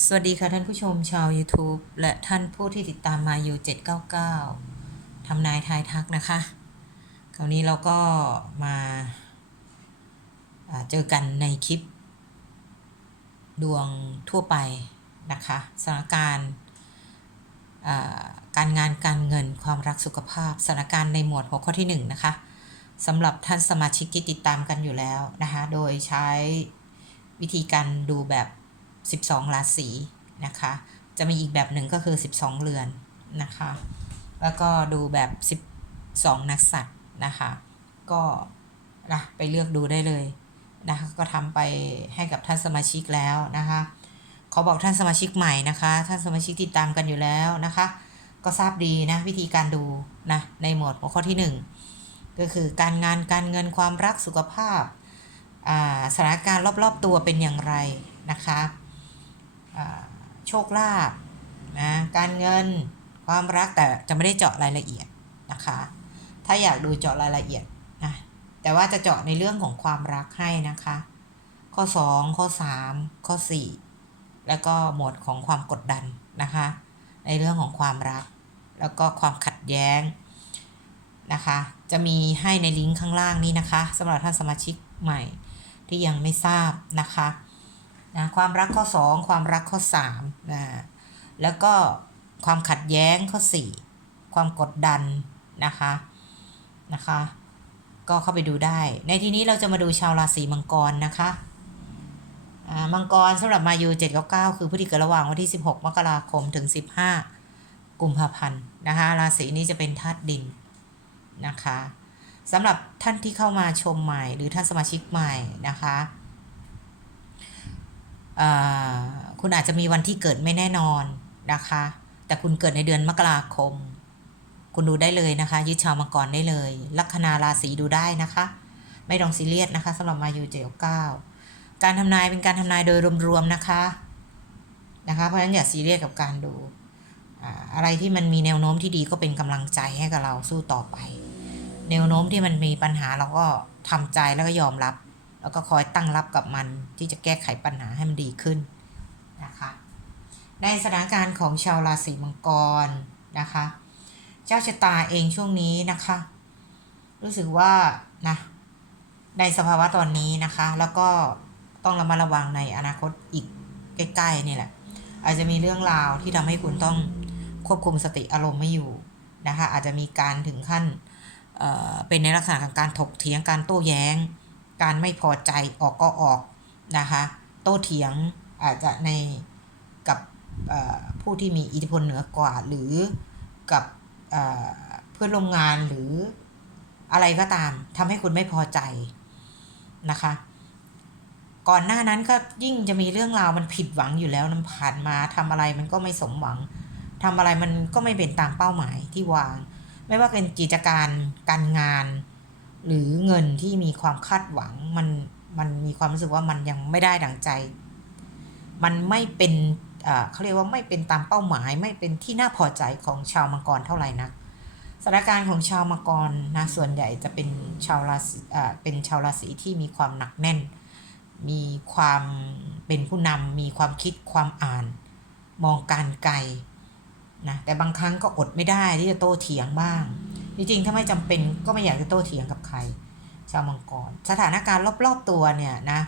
สวัสดีค่ะท่านผู้ชมชาว YouTube และท่านผู้ที่ติดตามมาอยู่799ทำนายทายทักนะคะ คราวนี้เราก็มาาเจอกันในคลิป ดวงทั่วไปนะคะสถานการณ์การงานการเงินความรักสุขภาพสถานการณ์ในหมวดหัวข้อที่ 1 นะคะสำหรับท่านสมาชิกที่ติดตามกันอยู่แล้วนะคะ โดยใช้วิธีการดูแบบ 12 ราศีนะคะ จะมีอีกแบบหนึ่งก็คือ 12 เรือนนะคะ แล้วก็ดูแบบ 12 นักสัตว์นะคะ ก็นะไปเลือกดูได้เลยนะคะก็ทำไปให้กับท่านสมาชิกแล้วนะคะขอบอกท่านสมาชิกใหม่นะคะ ท่านสมาชิกติดตามกันอยู่แล้วนะคะ ก็ทราบดีนะวิธีการดูนะในหมวดหัวข้อที่ 1 ก็คือการงานการเงินความรักสุขภาพอ่าสถานการณ์รอบๆตัวเป็นอย่างไรนะคะ โชคลาภนะการเงินความรักแต่จะไม่ได้เจาะรายละเอียดนะคะ ถ้าอยากดูเจาะรายละเอียดนะแต่ว่าจะเจาะในเรื่องของความรักให้นะคะ ข้อ 2 ข้อ 3 ข้อ 4 แล้วก็หมวดของความกดดันนะคะ ในเรื่องของความรัก แล้วก็ความขัดแย้งนะคะ จะมีให้ในลิงก์ข้างล่างนี้นะคะสำหรับท่านสมาชิกใหม่ที่ยังไม่ทราบนะคะ นะความรักข้อ 2 ความรักข้อ3นะแล้วก็ความขัดแย้งข้อ 4 ความกดดันนะคะนะคะ ก็เข้าไปดูได้ ในที่นี้เราจะมาดูชาวราศีมังกรนะคะมังกรสำหรับมายู799 คือผู้ที่เกิดระหว่างวันที่ 16 มกราคมถึง 15 กุมภาพันธ์นะคะราศีนี้จะเป็นธาตุดินนะคะสำหรับท่านที่เข้ามาชมใหม่ หรือท่านสมาชิกใหม่นะคะ คุณอาจจะมีวันที่เกิดไม่แน่นอนนะคะ แต่คุณเกิดในเดือนมกราคม คุณดูได้เลยนะคะ ยึดชาวมังกรได้เลย ลัคนาราศีดูได้นะคะ ไม่ต้องซีเรียสนะคะสำหรับมายูเจลเก้าการทำนายเป็นการทำนายโดยรวมๆนะคะนะคะเพราะฉะนั้นอย่าซีเรียสกับการดูอ่าอะไรที่มันมีแนวโน้มที่ดีก็เป็นกำลังใจให้กับเราสู้ต่อไป แนวโน้มที่มันมีปัญหาเราก็ทำใจแล้วก็ยอมรับ แล้วก็คอยตั้งรับกับมันที่จะแก้ไขปัญหาให้มันดีขึ้นนะคะในสถานการณ์ของชาวราศีมังกรนะคะ เจ้าชะตาเองช่วงนี้นะคะ รู้สึกว่านะในสภาวะตอนนี้นะคะ แล้วก็ต้องระมัดระวังในอนาคตอีกใกล้ๆนี่แหละ อาจจะมีเรื่องราวที่ทำให้คุณต้องควบคุมสติอารมณ์ไม่อยู่นะคะ อาจจะมีการถึงขั้นเเป็นในลักษณะของการถกเถียงการโต้แย้ง การไม่พอใจออกก็ออกนะคะ โต้เถียงอาจจะในกับผู้ที่มีอิทธิพลเหนือกว่า หรือกับเอ่อเพื่อนร่วมงานหรืออะไรก็ตามทำให้คุณไม่พอใจนะคะ ก่อนหน้านั้นก็ยิ่งจะมีเรื่องราวมันผิดหวังอยู่แล้วมันผ่านมาทำอะไรมันก็ไม่สมหวังทำอะไรมันก็ไม่เป็นตามเป้าหมายที่วาง ไม่ว่าเป็นกิจการการงาน หรือเงินที่มีความคาดหวังมันมันมีความรู้สึกว่ามันยังไม่ได้ดังใจ มันไม่เป็นเขาเรียกว่าไม่เป็นตามเป้าหมาย ไม่เป็นที่น่าพอใจของชาวมังกรเท่าไหร่นักสถานการณ์ของชาวมังกรนะส่วนใหญ่จะเป็นชาวราศีเอ่อเป็นชาวราศีที่มีความหนักแน่น มีความเป็นผู้นำมีความคิดความอ่าน มองการไกลนะแต่บางครั้งก็อดไม่ได้ที่จะโต้เถียงบ้าง จริงๆ ถ้าไม่จำเป็นก็ไม่อยากจะโต้เถียงกับใคร ชาวมังกร สถานการณ์รอบๆตัวเนี่ยนะ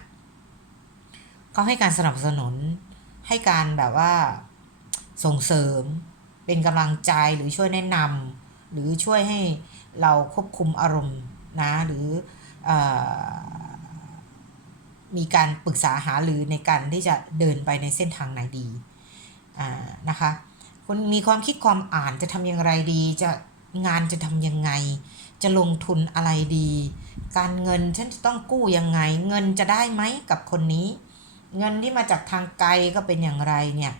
เขาให้การสนับสนุน ให้การแบบว่าส่งเสริม เป็นกำลังใจหรือช่วยแนะนำหรือช่วยให้เราควบคุมอารมณ์นะหรืออมีการปรึกษาหารือในการที่จะเดินไปในเส้นทางไหนดีนะคะคุณมีความคิดความอ่านจะทำอย่างไรดีจะ งานจะทำยังไง จะลงทุนอะไรดี การเงินฉันจะต้องกู้ยังไง เงินจะได้ไหมกับคนนี้ เงินที่มาจากทางไกลก็เป็นอย่างไรเนี่ย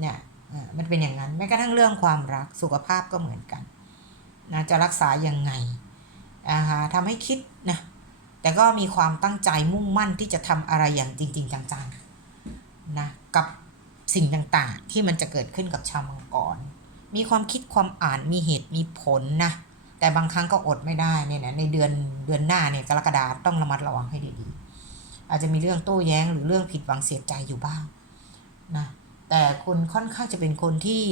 เนี่ยอ่อมันเป็นอย่างนั้นแม้กระทั่งเรื่องความรักสุขภาพก็เหมือนกันนะจะรักษายังไงนะคะทำให้คิดนะแต่ก็มีความตั้งใจมุ่งมั่นที่จะทำอะไรอย่างจริง ๆ จังๆนะกับสิ่งต่างๆ ที่มันจะเกิดขึ้นกับชาวมังกร มีความคิดความอ่านมีเหตุมีผลนะ แต่บางครั้งก็อดไม่ได้เนี่ยนะในเดือนเดือนหน้าเนี่ยกรกฎาต้องระมัดระวังให้ดีๆ อาจจะมีเรื่องโต้แย้งหรือเรื่องผิดหวังเสียใจอยู่บ้างนะแต่คุณค่อนข้างจะเป็นคนที่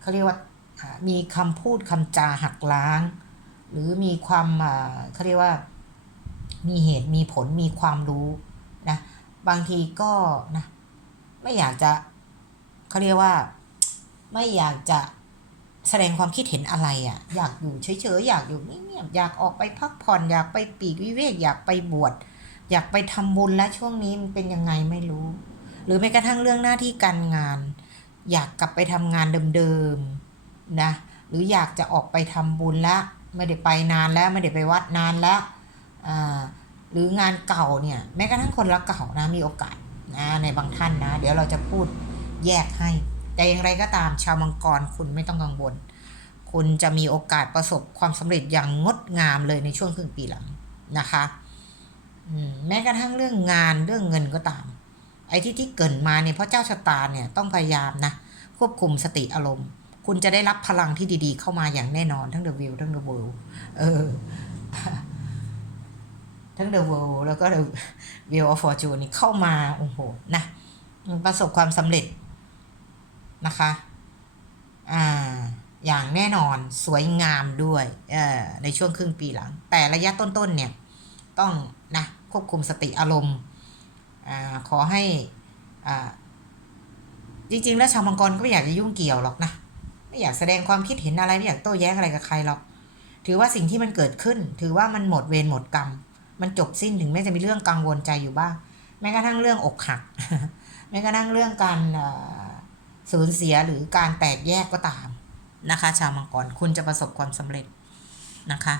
เขาเรียกว่ามีคำพูดคำจาหักล้าง หรือมีความเขาเรียกว่ามีเหตุมีผลมีความรู้นะบางทีก็นะไม่อยากจะ เขาเรียกว่า ไม่อยากจะแสดงความคิดเห็นอะไรอะ่ะ อยากอยู่เฉยๆอยากอยู่เงียบๆอยากออกไปพักผ่อนอยากไปปีกวิเวกอยากไปบวชอยากไปทำบุญและช่วงนี้มันเป็นยังไงไม่รู้ หรือแม้กระทั่งเรื่องหน้าที่การงาน อยากกลับไปทำงานเดิมๆนะหรืออยากจะออกไปทำบุญล้วไม่ได้ไปนานแล้วไม่ได้ไปวัดนานแล้วหรืองานเก่าเนี่ยแม้กระทั่งคนรักเก่านะมีโอกาสนะในบางท่านนะ เดี๋ยวเราจะพูด แยกให้ แต่อย่างไรก็ตามชาวมังกรคุณไม่ต้องกังวล คุณจะมีโอกาสประสบความสำเร็จอย่างงดงามเลยในช่วงครึ่งปีหลังนะคะแม้กระทั่งเรื่องงานเรื่องเงินก็ตาม ไอ้ที่ที่เกินมาเนี่ยเพราะเจ้าชะตาเนี่ยต้องพยายามนะควบคุมสติอารมณ์ คุณจะได้รับพลังที่ดีๆ เข้ามาอย่างแน่นอนทั้ง The View ทั้ง The World เออทั้ง The World แล้วก็ The Wheel of Fortune นี่เข้ามา โอ้โห นะ ประสบความสำเร็จ นะคะ อ่า อย่างแน่นอนสวยงามด้วย เอ่อ ในช่วงครึ่งปีหลัง แต่ระยะต้นๆเนี่ย ต้องนะควบคุมสติอารมณ์ อ่า ขอให้ อ่า จริง ๆ แล้วชาวมังกรก็ไม่อยากจะยุ่งเกี่ยวหรอกนะ ไม่อยากแสดงความคิดเห็นอะไร ไม่อยากโต้แย้งอะไรกับใครหรอก ถือว่าสิ่งที่มันเกิดขึ้น ถือว่ามันหมดเวรหมดกรรม มันจบสิ้นถึงแม้จะมีเรื่องกังวลใจอยู่บ้าง แม้กระทั่งเรื่องอกหัก แม้กระทั่งเรื่องการอ่อ สูญเสียหรือการแตกแยกก็ตามนะคะ ชาวมังกรคุณจะประสบความสำเร็จนะคะ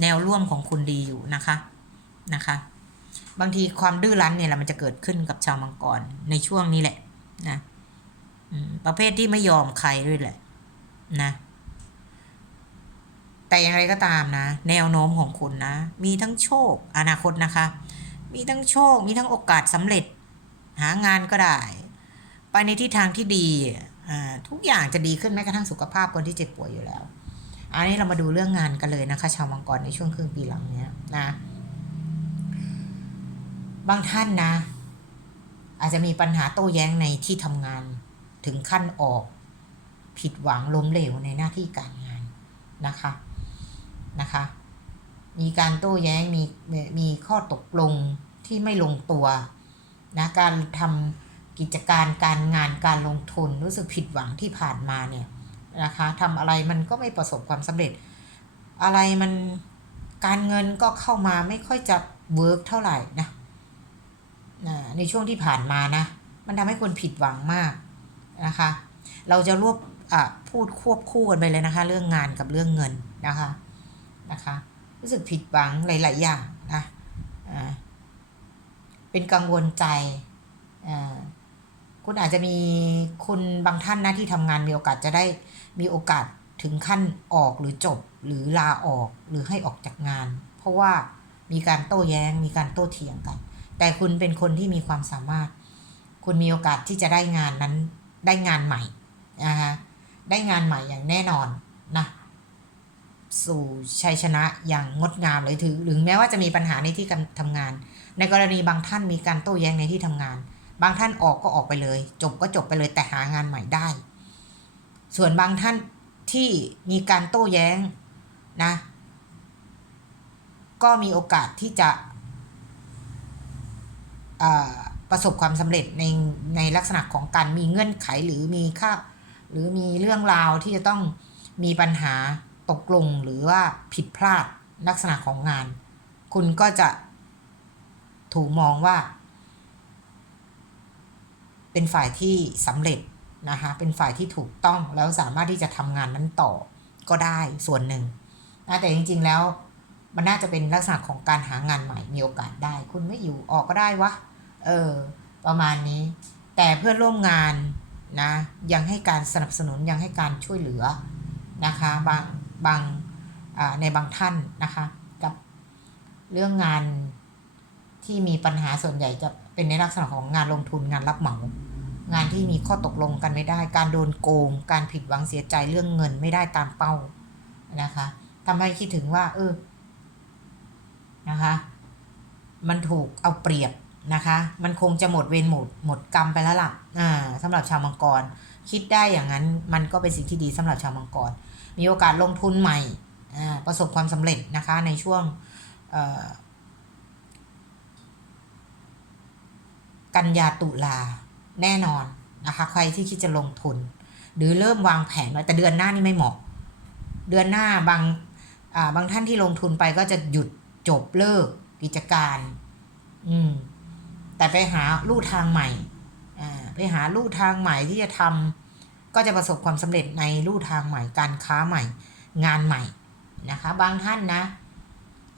แนวร่วมของคุณดีอยู่นะคะนะคะ บางทีความดื้อรั้นเนี่ยแหละมันจะเกิดขึ้นกับชาวมังกรในช่วงนี้แหละนะประเภทที่ไม่ยอมใครด้วยแหละนะแต่อย่างไรก็ตามนะ แนวโน้มของคุณนะ มีทั้งโชค อนาคตนะคะ มีทั้งโชค มีทั้งโอกาสสำเร็จ หางานก็ได้ ในทิศทางที่ดีอ่าทุกอย่างจะดีขึ้นแม้กระทั่งสุขภาพคนที่เจ็บป่วยอยู่แล้ว อันนี้เรามาดูเรื่องงานกันเลยนะคะชาวมังกรในช่วงครึ่งปีหลังเนี้ยนะ บางท่านนะ อาจจะมีปัญหาโต้แย้งในที่ทำงานถึงขั้นออก ผิดหวังล้มเหลวในหน้าที่การงานนะคะนะคะ มีการโต้แย้งมีมีข้อตกลงที่ไม่ลงตัวนะการทำ กิจการการงานการลงทุนรู้สึกผิดหวังที่ผ่านมาเนี่ยนะคะทำอะไรมันก็ไม่ประสบความสำเร็จ อะไรมันการเงินก็เข้ามาไม่ค่อยจะเวิร์กเท่าไหร่นะในช่วงที่ผ่านมานะ มันทำให้คนผิดหวังมากนะคะ เราจะรวบพูดควบคู่กันไปเลยนะคะ เรื่องงานกับเรื่องเงินนะคะนะคะ รู้สึกผิดหวังหลาย ๆ อย่างนะเป็นกังวลใจอ่า คุณอาจจะมีคุณบางท่านนะที่ทำงานมีโอกาสจะได้มีโอกาสถึงขั้นออกหรือจบหรือลาออกหรือให้ออกจากงาน เพราะว่ามีการโต้แย้ง มีการโต้เถียงกัน แต่คุณเป็นคนที่มีความสามารถ คุณมีโอกาสที่จะได้งานนั้นได้งานใหม่นะคะได้งานใหม่อย่างแน่นอนนะสู่ชัยชนะอย่างงดงามเลยถือหรือแม้ว่าจะมีปัญหาในที่การทำงาน ในกรณีบางท่านมีการโต้แย้งในที่ทำงาน บางท่านออกก็ออกไปเลย จบก็จบไปเลยแต่หางานใหม่ได้ ส่วนบางท่านที่มีการโต้แย้งนะ ก็มีโอกาสที่จะประสบความสำเร็จในในลักษณะของการมีเงื่อนไขหรือมีค่าหรือมีเรื่องราวที่จะต้องมีปัญหาตกลงหรือว่าผิดพลาดลักษณะของงาน คุณก็จะถูกมองว่า เป็นฝ่ายที่สำเร็จนะคะเป็นฝ่ายที่ถูกต้องแล้วสามารถที่จะทำงานนั้นต่อก็ได้ส่วนหนึ่งนะแต่จริงๆแล้วมันน่าจะเป็นลักษณะของการหางานใหม่มีโอกาสได้ คุณไม่อยู่ออกก็ได้วะเออประมาณนี้ แต่เพื่อนร่วมงานนะยังให้การสนับสนุนยังให้การช่วยเหลือนะคะบางบางในบางท่านนะคะกับเรื่องงานที่มีปัญหาส่วนใหญ่จะเป็นในลักษณะของงานลงทุนงานรับเหมา งานที่มีข้อตกลงกันไม่ได้ การโดนโกง การผิดหวังเสียใจเรื่องเงินไม่ได้ตามเป้านะคะทำให้คิดถึงว่า เออนะคะ มันถูกเอาเปรียบนะคะ มันคงจะหมดเวรหมดหมดกรรมไปแล้วล่ะอ่าสำหรับชาวมังกร คิดได้อย่างนั้นมันก็เป็นสิ่งที่ดีสำหรับชาวมังกร มีโอกาสลงทุนใหม่อ่าประสบความสำเร็จนะคะ ในช่วงเอ่อกันยาตุลา แน่นอนนะคะ ใครที่คิดจะลงทุน หรือเริ่มวางแผนไว้แต่เดือนหน้านี่ไม่เหมาะ เดือนหน้าบางาบางท่านที่ลงทุนไปก็จะหยุดจบเลิกกิจการ อืม แต่ไปหาลู่ทางใหม่ไปหาลู่ทางใหม่ที่จะทำก็จะประสบความสำเร็จในลู่ทางใหม่การค้าใหม่ งานใหม่นะคะ บางท่านนะ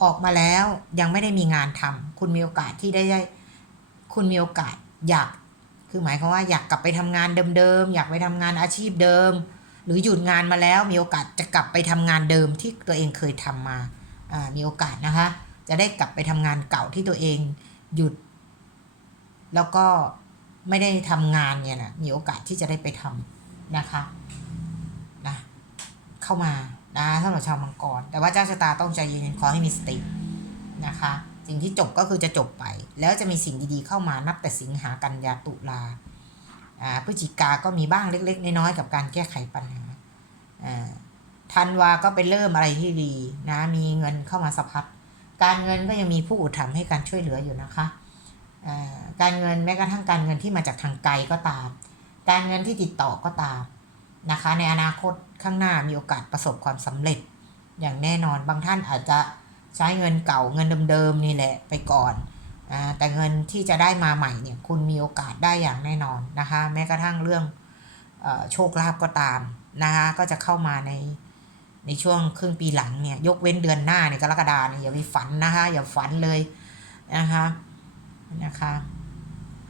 ออกมาแล้วยังไม่ได้มีงานทำคุณมีโอกาสที่ได้ คุณมีโอกาสอยาก คือหมายความว่าอยากกลับไปทำงานเดิมๆ อยากไปทำงานอาชีพเดิม หรือหยุดงานมาแล้วมีโอกาสจะกลับไปทำงานเดิมที่ตัวเองเคยทำมาอ่ามีโอกาสนะคะ จะได้กลับไปทำงานเก่าที่ตัวเองหยุด แล้วก็ไม่ได้ทำงานเนี่ยนะมีโอกาสที่จะได้ไปทำนะคะนะเข้ามานะสำหรับชาวมังกร แต่ว่าเจ้าชะตาต้องใจเย็นขอให้มีสตินะคะ สิ่งที่จบก็คือจะจบไป แล้วจะมีสิ่งดีๆเข้ามานับแต่สิงหากันยาตุลาอ่าพฤศจิกาก็มีบ้างเล็ก ๆ น้อยๆกับการแก้ไขปัญหาอ่าธันวาก็ไปเริ่มอะไรที่ดีนะมีเงินเข้ามาสะพัดการเงินก็ยังมีผู้อุดถัมภ์ให้การช่วยเหลืออยู่นะคะอ่าการเงินแม้กระทั่งการเงินที่มาจากทางไกลก็ตาม การเงินที่ติดต่อก็ตามนะคะ ในอนาคตข้างหน้ามีโอกาสประสบความสำเร็จอย่างแน่นอนบางท่านอาจจะ ใช้เงินเก่าเงินเดิมๆนี่แหละไปก่อนอาแต่เงินที่จะได้มาใหม่เนี่ยคุณมีโอกาสได้อย่างแน่นอนนะคะแม้กระทั่งเรื่องอโชคลาภก็ตามนะคะก็จะเข้ามาในในช่วงครึ่งปีหลังเนี่ยยกเว้นเดือนหน้าเนี่ยกรกฎาเนี่ยอย่าไปฝันนะคะอย่าฝันเลยนะคะนะคะ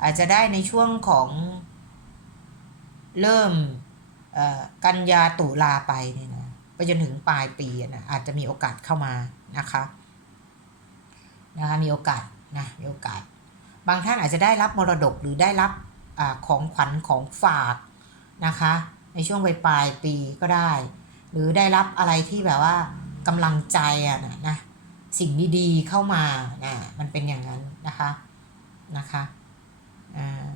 อาจจะได้ในช่วงของเริ่มกันยาตุลาไปเนี่ยนะไปจนถึงปลายปีนะอาจจะมีโอกาสเข้ามา นะคะนะคะมีโอกาสนะมีโอกาส บางท่านอาจจะได้รับมรดกหรือได้รับอของขวัญของฝากนะคะ ในช่วงปลายปลายปีก็ได้ หรือได้รับอะไรที่แบบว่ากำลังใจอะนะนะสิ่งดีๆเข้ามานะมันเป็นอย่างนั้นนะคะนะคะอ่า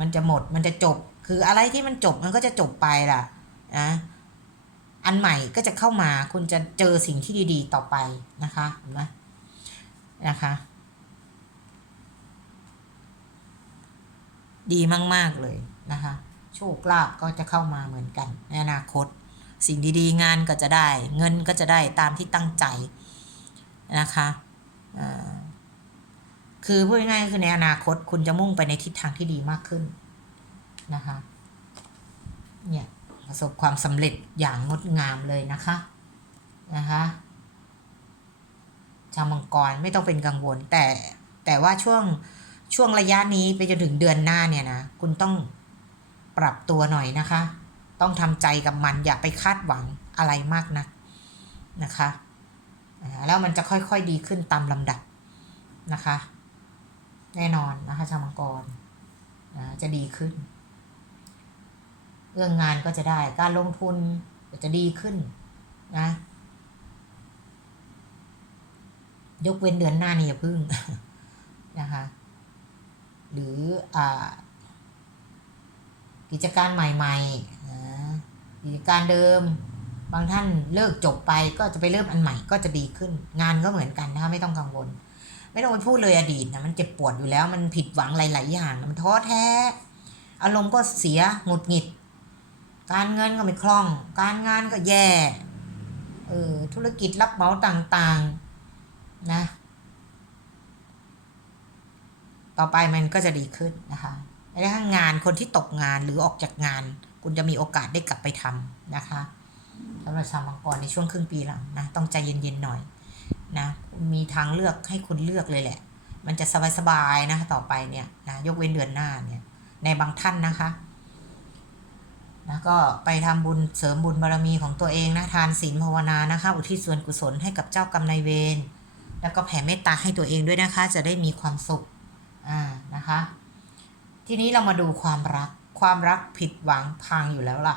มันจะหมดมันจะจบคืออะไรที่มันจบมันก็จะจบไปล่ะนะ อันใหม่ก็จะเข้ามาคุณจะเจอสิ่งที่ดีๆ ต่อไปนะคะเห็นไหมนะคะ ดีมากๆเลยนะคะ โชคลาภก็จะเข้ามาเหมือนกันในอนาคต สิ่งดีๆ งานก็จะได้ เงินก็จะได้ตามที่ตั้งใจนะคะคือพูดง่ายๆคือในอนาคตคุณจะมุ่งไปในทิศทางที่ดีมากขึ้นนะคะ เนี่ย ประสบความสำเร็จอย่างงดงามเลยนะคะนะคะชาวมังกรไม่ต้องเป็นกังวล แต่แต่ว่าช่วงช่วงระยะนี้ไปจนถึงเดือนหน้าเนี่ยนะคุณต้องปรับตัวหน่อยนะคะ ต้องทำใจกับมันอย่าไปคาดหวังอะไรมากนะักนะคะแล้วมันจะค่อยๆดีขึ้นตามลำดับนะคะ แน่นอนนะคะชาวมังกรจะดีขึ้น เรื่องงานก็จะได้การลงทุนก็จะดีขึ้นนะ ยกเว้นเดือนหน้านี่อย่าพึ่งนะคะหรืออกิจการใหม่ๆนะกิจการเดิม บางท่านเลิกจบไปก็จะไปเริ่มอันใหม่ก็จะดีขึ้น งานก็เหมือนกันนะคะไม่ต้องกังวล ไม่ต้องไปพูดเลยอดีตนะมันเจ็บปวดอยู่แล้ว มันผิดหวังหลายๆอย่างมันท้อแท้ อารมณ์ก็เสียหงุดหงิด การเงินก็ไม่คล่อง การงานก็แย่เออธุรกิจรับเหมาต่างๆนะ ต่อไปมันก็จะดีขึ้นนะคะแม้กระทั่งงานคนที่ตกงานหรือออกจากงาน คุณจะมีโอกาสได้กลับไปทำนะคะสำหรับชาวมังกรในช่วงครึ่งปีหลังนะต้องใจเย็นๆหน่อยนะมีทางเลือกให้คุณเลือกเลยแหละ มันจะสบายๆนะคะต่อไปเนี่ยนะยกเว้นเดือนหน้าเนี่ยในบางท่านนะคะ นะก็ไปทำบุญเสริมบุญบารมีของตัวเองนะทานศีลภาวนานะคะอุทิศส่วนกุศลให้กับเจ้ากรรมนายเวรแล้วก็แผ่เมตตาให้ตัวเองด้วยนะคะ จะได้มีความสุขอ่านะคะ ทีนี้เรามาดูความรักความรักผิดหวังพังอยู่แล้วล่ะ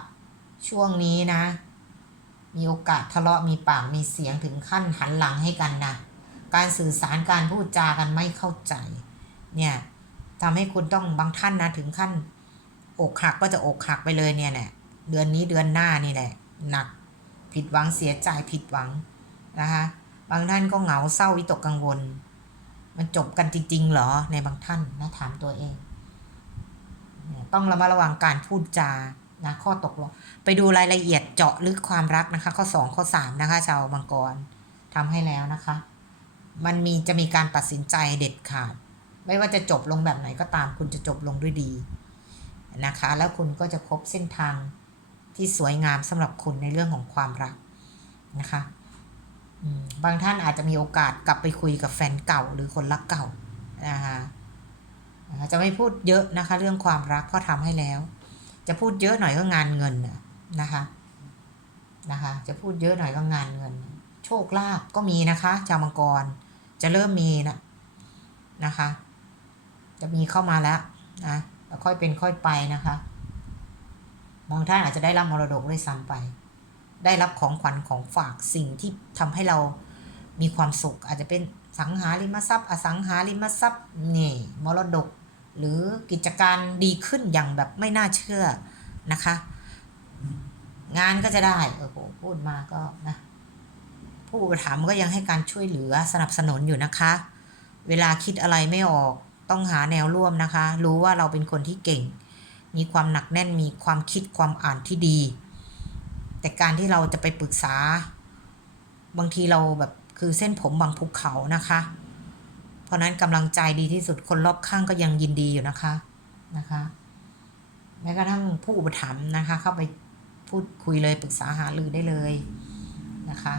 ช่วงนี้นะ มีโอกาสทะเลาะมีปากมีเสียงถึงขั้นหันหลังให้กันนะการสื่อสารการพูดจากันไม่เข้าใจ เนี่ยทำให้คุณต้องบางท่านนะถึงขั้น อกหักก็จะอกหักไปเลยเนี่ยแหละเดือนนี้เดือนหน้านี่แหละหนักผิดหวังเสียใจผิดหวังนะคะบางท่านก็เหงาเศร้าวิตกกังวล มันจบกันจริง ๆ เหรอในบางท่านนะถามตัวเอง ต้องระมัดระวังการพูดจานะข้อตกลงไปดูรายละเอียดเจาะลึกความรักนะคะ ข้อ 2 ข้อ 3 นะคะชาวมังกรทำให้แล้วนะคะ มันมีจะมีการตัดสินใจเด็ดขาด ไม่ว่าจะจบลงแบบไหนก็ตามคุณจะจบลงด้วยดี นะคะ แล้วคุณก็จะพบเส้นทางที่สวยงามสำหรับคุณในเรื่องของความรักนะคะบางท่านอาจจะมีโอกาสกลับไปคุยกับแฟนเก่าหรือคนรักเก่านะคะจะไม่พูดเยอะนะคะ เรื่องความรักก็ทำให้แล้ว จะพูดเยอะหน่อยก็งานเงินนะคะนะคะ จะพูดเยอะหน่อยก็งานเงิน โชคลาภก็มีนะคะชาวมังกรจะเริ่มมีนะนะคะ จะมีเข้ามาแล้วนะ ค่อยเป็นค่อยไปนะคะ บางท่านอาจจะได้รับมรดกด้วยซ้ำไป ได้รับของขวัญของฝากสิ่งที่ทำให้เรามีความสุข อาจจะเป็นสังหาริมทรัพย์ อสังหาริมทรัพย์นี่มรดก หรือกิจการดีขึ้นอย่างแบบไม่น่าเชื่อนะคะ งานก็จะได้โอ้โหพูดมาก็นะผู้ถัมก็ยังให้การช่วยเหลือสนับสนุนอยู่นะคะ เวลาคิดอะไรไม่ออก ต้องหาแนวร่วมนะคะ รู้ว่าเราเป็นคนที่เก่ง มีความหนักแน่นมีความคิดความอ่านที่ดี แต่การที่เราจะไปปรึกษา บางทีเราแบบคือเส้นผมบางภูเขานะคะ เพราะนั้นกำลังใจดีที่สุดคนรอบข้างก็ยังยินดีอยู่นะคะนะคะ แม้กระทั่งผู้อุปถัมภ์นะคะ เข้าไปพูดคุยเลยปรึกษาหารือได้เลยนะคะ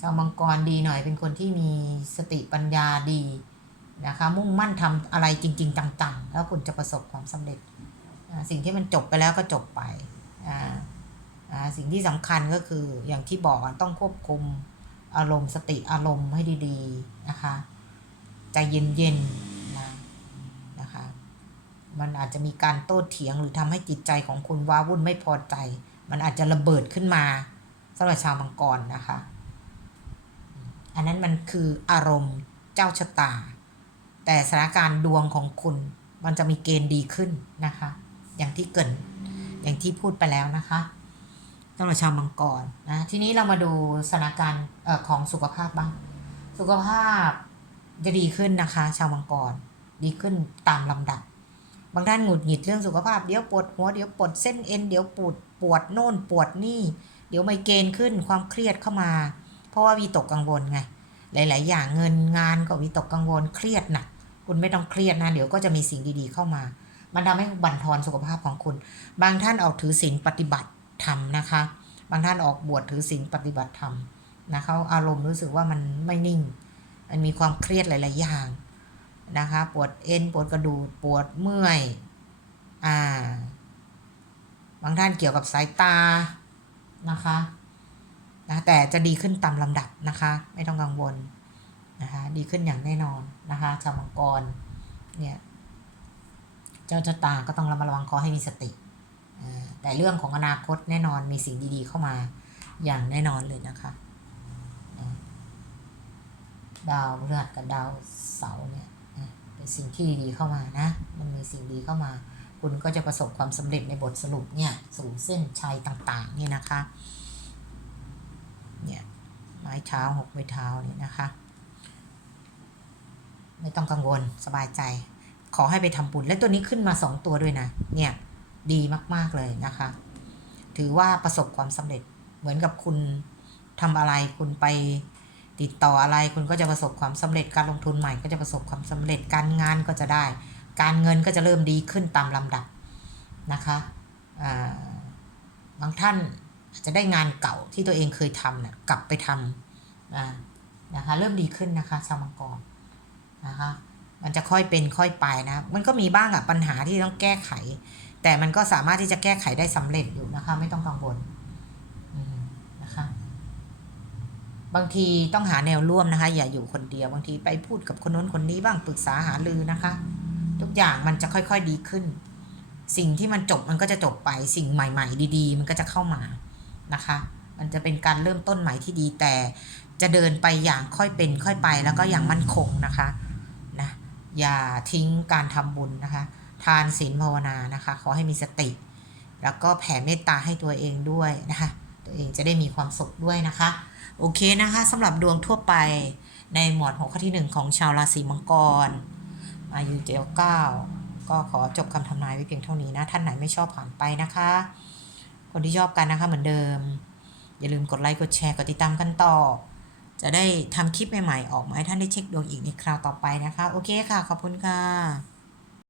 ชาวมังกรดีหน่อยเป็นคนที่มีสติปัญญาดี นะคะ มุ่งมั่นทำอะไรจริงๆจังๆ แล้วคุณจะประสบความสำเร็จ สิ่งที่มันจบไปแล้วก็จบไป สิ่งที่สำคัญก็คืออย่างที่บอกต้องควบคุมอารมณ์สติอารมณ์ให้ดีๆนะคะใจเย็นๆนะนะคะ มันอาจจะมีการโต้เถียงหรือทำให้จิตใจของคุณว้าวุ่นไม่พอใจ มันอาจจะระเบิดขึ้นมาสำหรับชาวมังกรนะคะ อันนั้นมันคืออารมณ์เจ้าชะตา แต่สถานการณ์ดวงของคุณมันจะมีเกณฑ์ดีขึ้นนะคะ อย่างที่เกินอย่างที่พูดไปแล้วนะคะสำหรับชาวมังกรนะทีนี้เรามาดูสถานการณ์ของสุขภาพบ้าง สุขภาพจะดีขึ้นนะคะ ชาวมังกรดีขึ้นตามลำดับ บางท่านหงุดหงิดเรื่องสุขภาพเดี๋ยวปวดหัวเดี๋ยวปวดเส้นเอ็นเดี๋ยวปวดปวดโน่นปวดนี่ เดี๋ยวไมเกรนขึ้นความเครียดเข้ามา เพราะว่าวิตกกังวลไง หลาย ๆ อย่างเงินงานก็วิตกกังวลเครียดหนัก คุณไม่ต้องเครียดนะ เดี๋ยวก็จะมีสิ่งดีๆเข้ามา มันทำให้บั่นทอนสุขภาพของคุณ บางท่านออกถือศีลปฏิบัติธรรมนะคะ บางท่านออกบวชถือศีลปฏิบัติธรรมนะคะอารมณ์รู้สึกว่ามันไม่นิ่ง มันมีความเครียดหลาย ๆ อย่างนะคะ ปวดเอ็นปวดกระดูกปวดเมื่อยอ่า บางท่านเกี่ยวกับสายตานะคะนะแต่จะดีขึ้นตามลำดับนะคะ ไม่ต้องกังวล นะคะดีขึ้นอย่างแน่นอนนะคะชาวมังกรเนี่ยเจ้าชะตาก็ต้องระมัดระวังขอให้มีสติ แต่เรื่องของอนาคตแน่นอนมีสิ่งดีๆเข้ามาอย่างแน่นอนเลยนะคะดาวพฤหัสกับดาวเสาเนี่ยเป็นสิ่งที่ดีๆเข้ามานะ มันมีสิ่งดีเข้ามา คุณก็จะประสบความสำเร็จในบทสรุปเนี่ยสู่เส้นชัยต่างๆเนี่ยนะคะเนี่ยไม้เท้าหกไม้เท้าเนี่ยนะคะ ไม่ต้องกังวลสบายใจ ขอให้ไปทำบุญ และตัวนี้ขึ้นมาสองตัวด้วยนะ เนี่ย ดีมาก ๆ เลยนะคะ ถือว่าประสบความสำเร็จเหมือนกับคุณทำอะไรคุณไปติดต่ออะไรคุณก็จะประสบความสำเร็จการลงทุนใหม่ก็จะประสบความสำเร็จการงานก็จะได้ การเงินก็จะเริ่มดีขึ้นตามลำดับนะคะบางท่านอาจจะได้งานเก่าที่ตัวเองเคยทำเนี่ยกลับไปทำนะคะเริ่มดีขึ้นนะคะชาวมังกร นะคะมันจะค่อยเป็นค่อยไปนะ มันก็มีบ้างอะปัญหาที่ต้องแก้ไข แต่มันก็สามารถที่จะแก้ไขได้สำเร็จอยู่นะคะ ไม่ต้องกังวลนะคะ บางทีต้องหาแนวร่วมนะคะ อย่าอยู่คนเดียวบางทีไปพูดกับคนโน้นคนนี้บ้างปรึกษาหารือนะคะ ทุกอย่างมันจะค่อยๆดีขึ้น สิ่งที่มันจบมันก็จะจบไปสิ่งใหม่ ๆ ดี ๆ มันก็จะเข้ามานะคะ มันจะเป็นการเริ่มต้นใหม่ที่ดีแต่จะเดินไปอย่างค่อยเป็น ค่อยไปแล้วก็อย่างมั่นคงนะคะ อย่าทิ้งการทำบุญนะคะ ทานศีลภาวนานะคะ ขอให้มีสติ แล้วก็แผ่เมตตาให้ตัวเองด้วยนะคะ ตัวเองจะได้มีความสุขด้วยนะคะ โอเคนะคะสำหรับดวงทั่วไปในหมวดหัวข้อที่หนึ่งของชาวราศีมังกร อายุเจลเก้าก็ขอจบคำทำนายไว้เพียงเท่านี้นะ ท่านไหนไม่ชอบผ่านไปนะคะ คนที่ชอบกันนะคะเหมือนเดิม อย่าลืมกดไลค์กดแชร์กดติดตามกันต่อ จะได้ทำคลิปใหม่ๆออกมาให้ท่านได้เช็คดวงอีกในคราวต่อไปนะคะ โอเคค่ะ ขอบคุณค่ะ